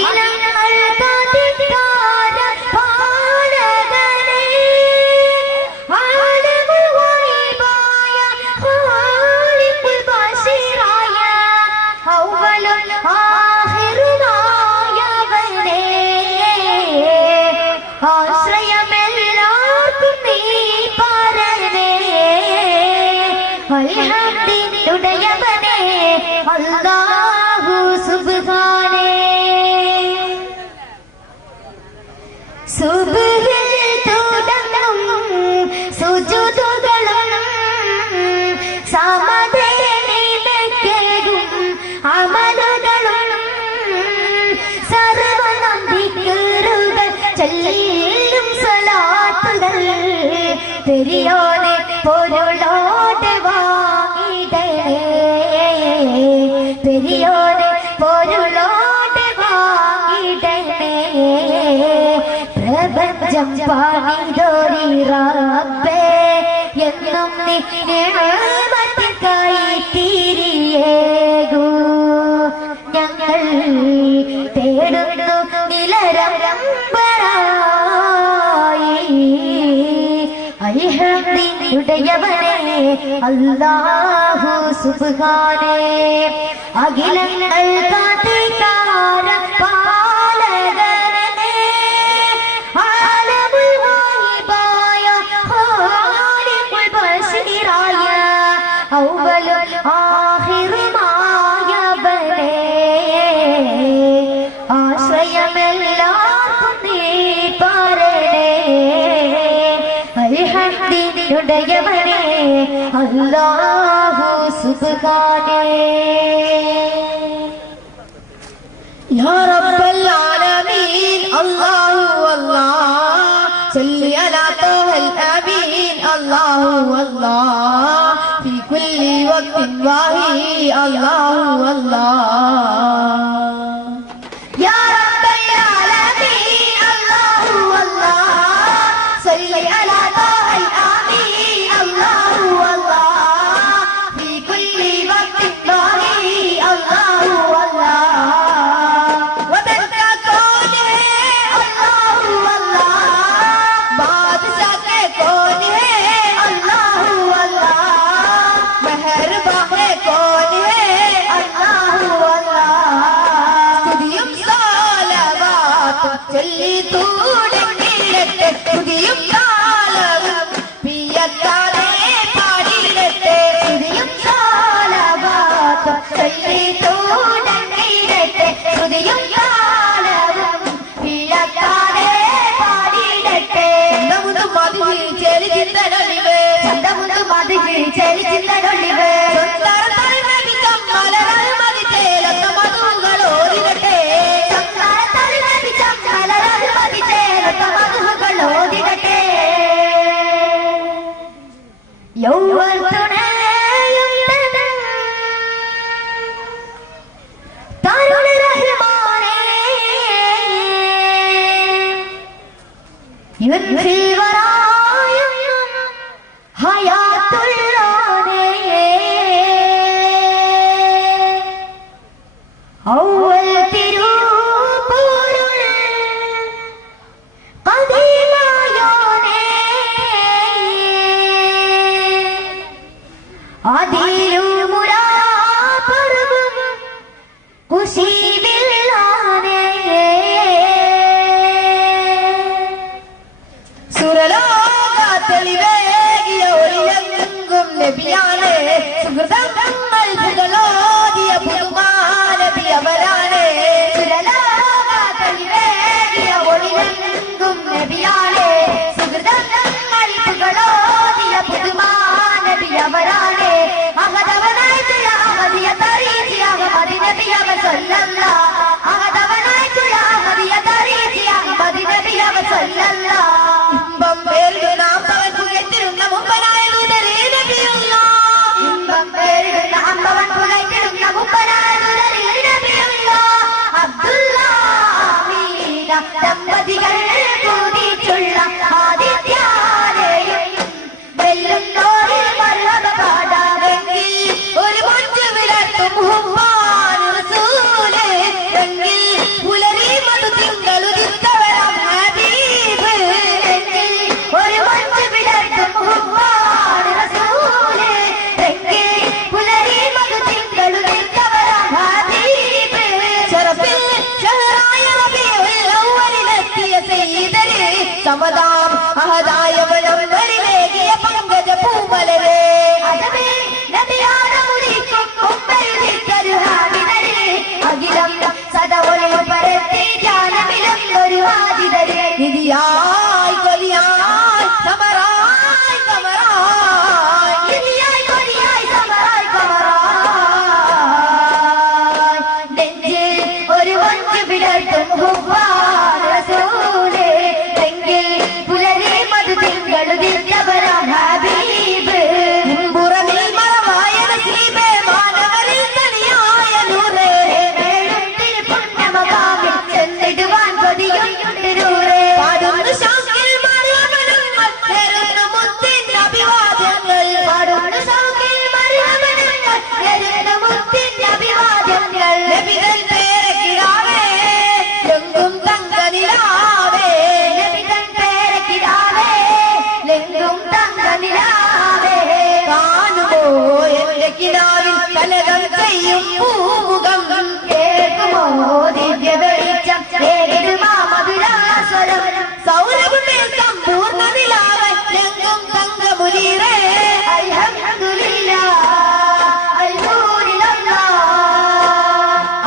അഖിലങ്ങൾ കാത്തിക്കാര പാലകനെ ആലമുൽ ഗൈബായ ഖാലിഖുൽ ബശീറായ അവ്വലുൽ ആഖിറുമായവനെ ആശ്രയമെല്ലാവർക്കും നീ പരനേ അൽഹംദുലില്ലാഹുടയവനെ അല്ലാഹു സുബ്ഹാനേ സുബ്ഹിൽ തുടങ്ങും സുജൂദുകളും സമതേനിതയ്ക്കും അമലുകളും സർവനന്ദിക്കറുകൾ ചൊല്ലും സ്വലാത്തുകൾ പെരിയോനെ പൊരുളോടെ വാങ്ങിടണേ പെരിയോനെ പൊരുളോടെ വാങ്ങിടണേ പ്രപഞ്ചം പാടിതോരി റബ്ബേ എന്നും നിഅമത്തിനായി തിരിയേകൂ ഞങ്ങൾ തേടുന്നു നിലരംബരായി അൽഹംദുലില്ലാഹുടയവനെ അല്ലാഹു സുബ്ഹാനേ അഖിലങ്ങൾ കാത്തിക്കാര പാലകനെ ആലമുൽ ഗൈബായ ഖാലിഖുൽ ബശീറായ അവ്വലുൽ ആഖിറുമായവനെ ആശ്രയമെല്ലാവർക്കും നീ പരനേ അൽഹംദുലില്ലാഹുടയവനെ അല്ലാഹു സുബ്ഹാനേ യാ റബ്ബൽ ആലമീൻ അല്ലാഹു അല്ലാഹ് സല്ലി അലാ തഹൽ അമീൻ അല്ലാഹു അല്ലാഹ് ഫീ കുല്ലി വഖ്തിൻ വാഹി അല്ലാഹു അല്ലാഹ് യാ റബ്ബൽ ആലമീൻ അല്ലാഹു അല്ലാഹ് സല്ലി അലാ തഹൽ അമീൻ അല്ലാഹു അല്ലാഹ് ഫീ കുല്ലി വഖ്തിൻ വാഹി അല്ലാഹു അല്ലാഹ് ചൊല്ലി തൂടങ്ങിടട്ടെ പുതിയും കാലവും പിയക്കാതെ പാടിടട്ടെ പുതിയും കാലവാത്തം ചൊല്ലി തൂടങ്ങിടട്ടെ പുതിയും കാലവും പിഴക്കാതെ പാടിടട്ടെ ചന്തമുതു മതിൽ ചെലിച്ചിന്തടൊളിവ് ചന്തമുതു മതിൽ ചെലിച്ചിന്തടൊളിവ് അഹദവനായിട്ടുള്ള അഹദിയ തരീഖിയ അഹദിയ നബിയ സല്ലല്ലാഹു സമതാം അഹദായവനം വരിവേകിയ പങ്കജ പൂമലരെ അതവേ നബിയാടെ മുടിക്കും കുമ്പരുതിക്കൊരു ഹാദിതരെ അഖിലം സദവൊരു പരത്തി ജാനമിലും ഒരു ഹാദിതരെ നിധിയായി കൊലിയായി സമറായി സമറായി നിധിയായി കൊടിയായി സമറായി കമറായി നെഞ്ചിൽ ഒരു വഞ്ചു വിടർത്തും ഹുബ്ബാൻ റസൂലേ തെങ്കിൽ പുലരി മധു തിങ്കളുതിർത്തവരാം ഹബീബ് പുറമിൽ മറവായ നസീബേ മാനവരിൽ തനിയായ നൂറേ വേളുത്തിൽ പുണ്യമകാമിൽ ചെന്നിടുവാൻ കൊതിയുണ്ടൂരേ പാടുന്നു ശാസ്കിൽ മറിയമനങ്ങൾ തരുന്നു മുത്തിൻ അഭിവാദ്യങ്ങൾ പാടുന്നു സൗഖ്യം മറിയമനങ്ങൾ എരുന്ന മുത്തിൻ അഭിവാദ്യങ്ങൾ നബിതൻ പേരക്കിടാവേ എങ്കും തങ്കനിലാവേ നബിതൻ പേരക്കിടാവേ ലെങ്കും തങ്കനിലാവേ കാണുമോ എന്റെ കിടാവിൽ പലതും ചെയ്യും പൂമുഖം കേൾക്കുമോ ദിവ്യ വെളിച്ചം ഏകിടുമാ മധുരാസ്വരം സൗരഭമേ സമ്പൂർണ്ണ നിലാവൻ എങ്കും തങ്കമുനീറേ അൽഹംദുലില്ലാഹ് അൽഹംദുലില്ലാഹ്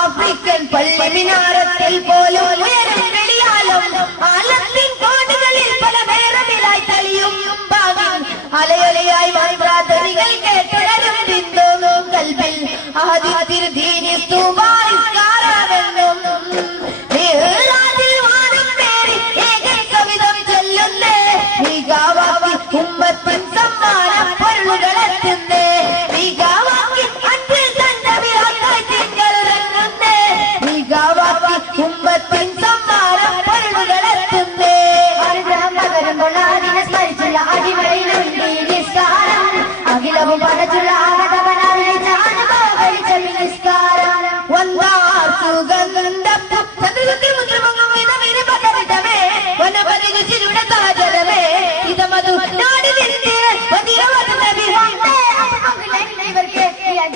ആഫ്രിക്കൻ പള്ളി മിനാരത്തിൽ പോലും ഉയരം വെളിയാലും ആലത്തിൻ കോണുകളിൽ പല നേരമിലായി തളിയും ഭാഗം അലയൊലയായി പ്രാർത്ഥനകൾ കേട്ടുടരും ബിന്ദുവും കൽബിൽ ആദിത്തിൽ ദീനി സ്തൂപായിസ്കാരമെന്നും മിഹ്റാബിൽ വാനം പേരി ഏക കവിതം ചൊല്ലുന്നേ മികവാക്കി ഉമ്മത്തിൻ സമ്മാനം പൊരുളുകളെത്തുന്നേ മികവാക്കി അൻപിൽ തന്റെ വിളക്കായി തിങ്കളിറങ്ങുന്നേ മികവാക്കി ഉമ്മത്തിൻ സമ്മാനം പൊരുളുകളെത്തുന്നേ അനുഗ്രഹം പകരുമ്പോൾ അതിനെ സ്മരിച്ചുള്ള അടിമയിലുണ്ട് നിസ്കാരം അഖിലവും പടച്ചുള്ള ആകതവനാവിളിച്ച അനുഭവ നിസ്കാരം വന്ദാർ സുഗന്ധപ്പു സദൃശത്തിൽ മുദ്രമങ്ങും വിധവിന് പകരിതമേ വനപതികു ചിരുട സാജരമേ ഇതമതു നാട് തിരിച്ച് വതിരവത് നബി ഇവർക്ക്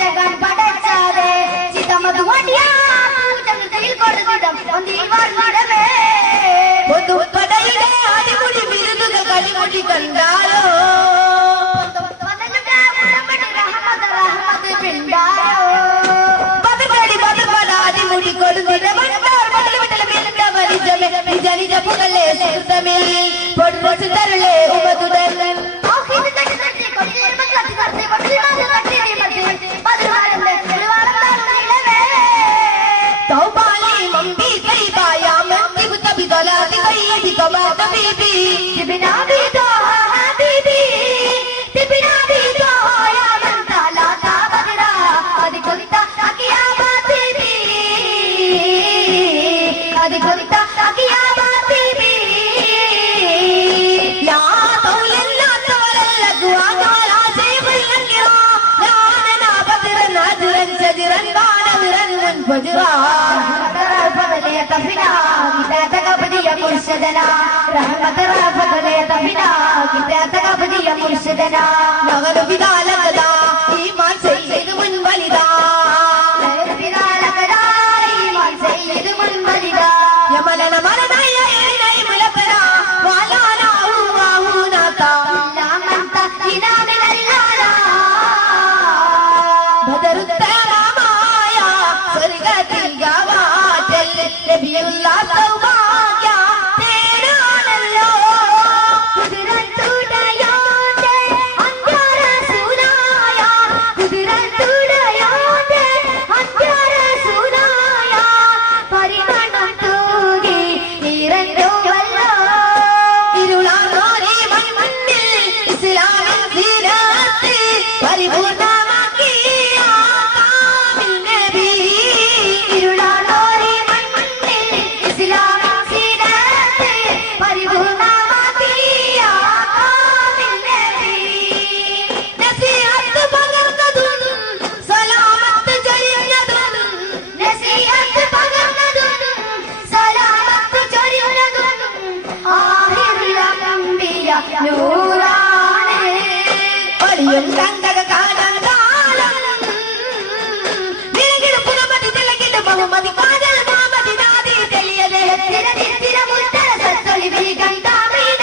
ജഗൻ പടച്ചാതെ ചിതമത് വടിയാൽ കൊടുത്തിടം ഒന്നിൽ വർണ്ണിടമേ പൊതുപ്പടയുടെ അടിമുടി വിരുതുക കളിമുടി കണ്ടാലോ പതുപടി പതുപട അടിമുടി കൊടുത്തിട വണ്ടാർ മടല വിടല വീണ്ട വലിജമേ നിജ നിജ പുകലേ സുതമിൽ പൊടുപൊട്ടു തരുളേ ഉമതുടൻ തൗബാലി മമ്പി കൈബായ മന്തി കുതബി ദലാതി കയ്യതി കബാത ബീബി ലാ തൗലല്ലാ തവലല്ല ഗുആനാ സൈബുൽ ലാ നാ ബദറൻ അജ്റൻ സജറൻ ബാനവറൻ മുൻഫജറാ നഗര വിദാലകദാ ഈമാൻ സയ്യിദ് മുൻവലിദാ യമലന മലനായ ഏനൈ മുലപര വാലാനാഹു വാഹുനാതാ ബദറുത്തരാമായ സ്വർഗത്തിൽ ഗവാറ്റൽ നബിയുല്ലാ സൗഭാഗ്യ തേനാണല്ലോ ഇരുളാനോരേ മണ്ണിൽ ഇസ്ലാമിൻ സീനത്ത് പരിപൂർണ്ണമാക്കിയ കാമിൽ നബി നസീഹത്ത് പകർന്നതും സലാമത്ത് ചൊരിഞ്ഞതും ഒളിയും കണ്ടക കാണാൻ കാലം നിലകിട് പുറമതി തിളകിട് ബഹുമതി കാതൽ മാമതി നാദി തെളിയതേ തിര മുത്തര സത്തൊളി വിളികം താമീന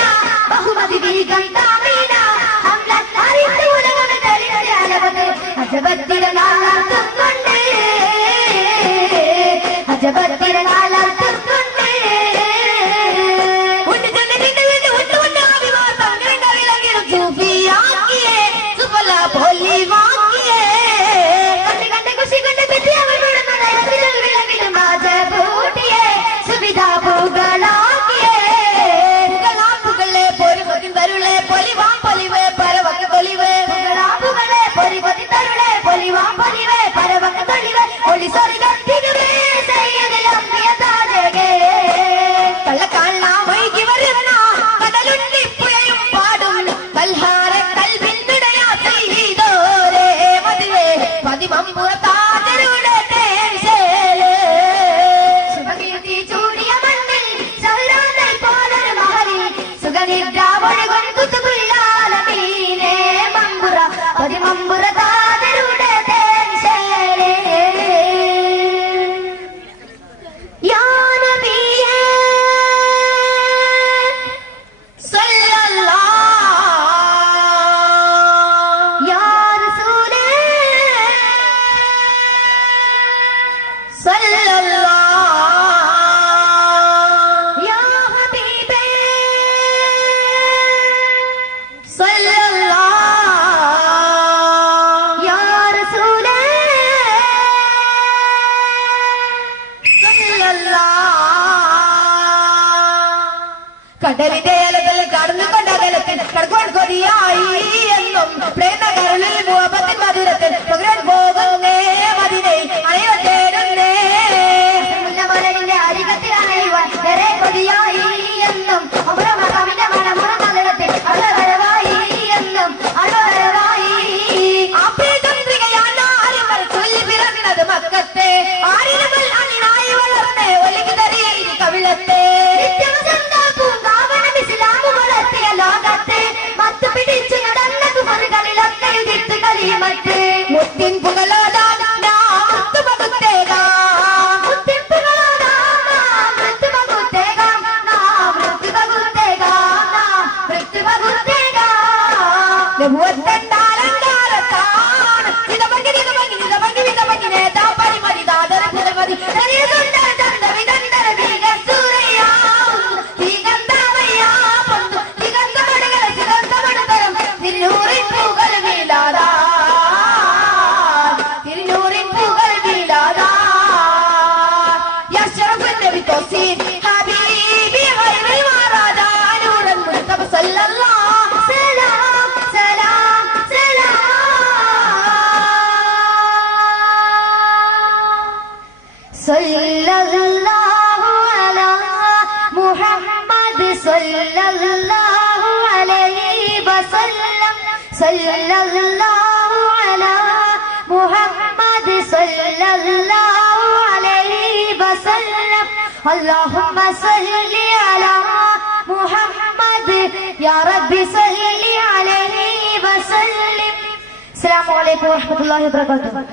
രജപത്തിരനാലർത്തുന്നുണ്ട് കടലിന്റെ അലകൾ കടന്നുകൊണ്ട അകലത്തിൽ കടക്കുവാൻ കൊതിയായി എന്നും പ്രേമകരളിൽ മുഹബത്തിൻ മധുരത്തിൽ പകരാൻ പോകുന്നേ മതിനെ അയവ തേടുന്നേ മുല്ലമലരിന്റെ അരികത്തിൽ അണയുവാൻ ഏറെ കൊതിയായി എന്നും അമൃതമകമിന്റെ മണമുറ മധുരത്തിൽ അളവരവായി എന്നും അളവരവായി ആപ്രിയചന്ദ്രികയാണ് ആര്യങ്ങൾ ചൊല്ലി പിറന്നത് മക്കത്തെ ആര്യങ്ങൾ അണിനായി വളർന്നേ ഒലിക്ക് തരിയ കവിളത്തെ മുത്തിൻ പുകളോടാൻ സല്ലല്ലാഹു അലാ മുഹമ്മദ് സല്ലല്ലാഹു അലൈഹി വസല്ലം സല്ലല്ലാഹു അലാ മുഹമ്മദ് സല്ലല്ലാഹു അലൈഹി വസല്ലം അല്ലാഹുമ്മ സല്ലി അലാ മുഹമ്മദ് യാ റബ്ബി സല്ലി അലൈഹി വസല്ലം. അസ്സലാമു അലൈക്കും വറഹ്മത്തുള്ളാഹി വബറകാതുഹു.